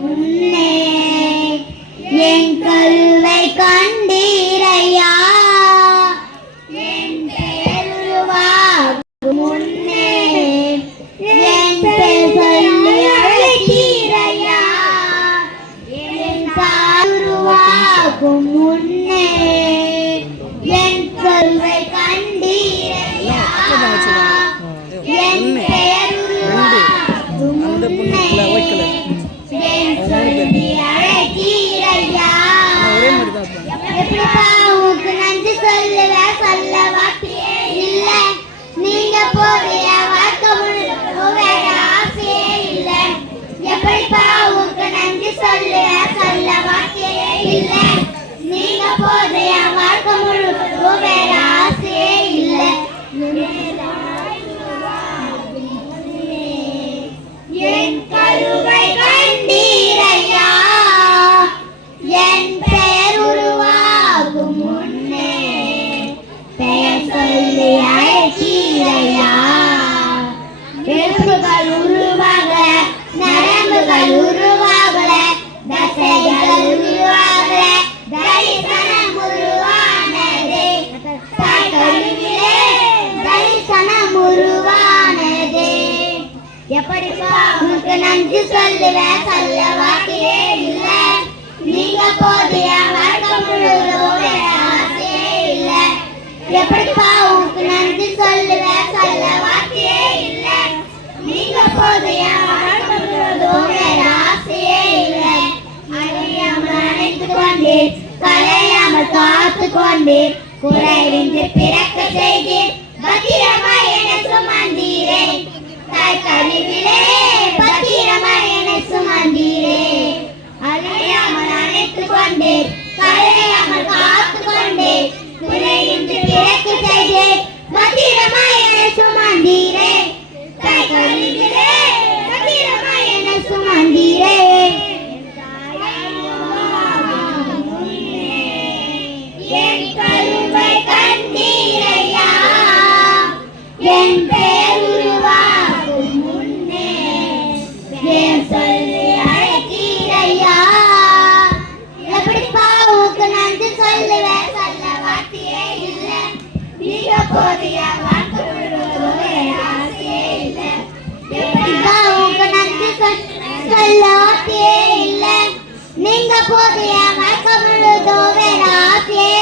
முன்னே என் கருவை கண்டீரையா, என் பெயருருவாகும் முன்னே என் பெயர் சொல்லி அழைத்தீரையா, என் தாருருவாகும் முன்னே என் கருவை கண்டீரையா, என் பெயருருவாகும் முன்னே என் சொல்லி அழைத்தீரையா. எப்படிப்பாவுக்கு நன்றி சொல்லுவ சொல்ல வார்த்தையே இல்ல, நீங்க போறிய வாழ்க்கை முழுக்க வேற ஆசையே இல்ல. எப்படிப்பாவுக்கு நன்றி சொல்லுவ சொல்ல வார்த்தையே இல்ல, நீங்க போறிய வாழ்க்கை முழுக்க வேற ஆசையே இல்ல. என் கருவை கண்டீரையா, என் பெயர் உருவாகும் முன்னே பெயர் சொல்லி அழைத்தீரையா. எலும்புகள் உருவாகல, நரம்புகள் உருவாகல, தசைகள் உருவாகல, தரிசனம் உருவானதே, தாய் கருவிலே தரிசனம் உருவானதே. எப்படிப்பா உனக்கு நன்றி சொல்லுவ சொல்ல வார்த்தையே இல்ல, நீங்க போதிய வாழ்க்கை முழுவதும் ஆசையே இல்ல. எப்படிப்பா உனக்கு நன்றி சொல்லுவ சொல்ல வார்த்தையே இல்ல, நீங்க போதிய வாழ்க்கை முழுவதும் ஆசையே இல்ல. அழியாமல் அணைத்து கொண்டீர், கலையாமல் காத்து கொண்டீர், குறைவின்றி பிறக்க செய்தீர், பத்திரமாய் என சுமந்தீரே, தாய் கருவிலே பத்திரமாய் என சுமந்தீரே. அழியாமல் அணைத்து கொண்டீர், கலையாமல் காத்து கொண்டீர், குறையின்றி பிறக்க செய்தீர், பத்திரமாய் என சுமந்தீரே, தாய் கருவிலே பத்திரமாய் என சுமந்தீரே. என் கருவை கண்டீரையா, என் பெயர் உருவாகும் முன்னே என் சொல்லி அழைத்தீரையா. எப்படிப்பா உனக்கு நன்றி சொல்லுவ சொல்ல வார்த்தையே இல்ல, நீங்க போதிய வாழ்க்கை முழுவதும் ஆசையே இல்ல. எப்படிப்பா உனக்கு நன்றி சொல்ல வார்த்தையே இல்ல, நீங்க போதிய வாழ்க்கை முழுவதும் ஆசையே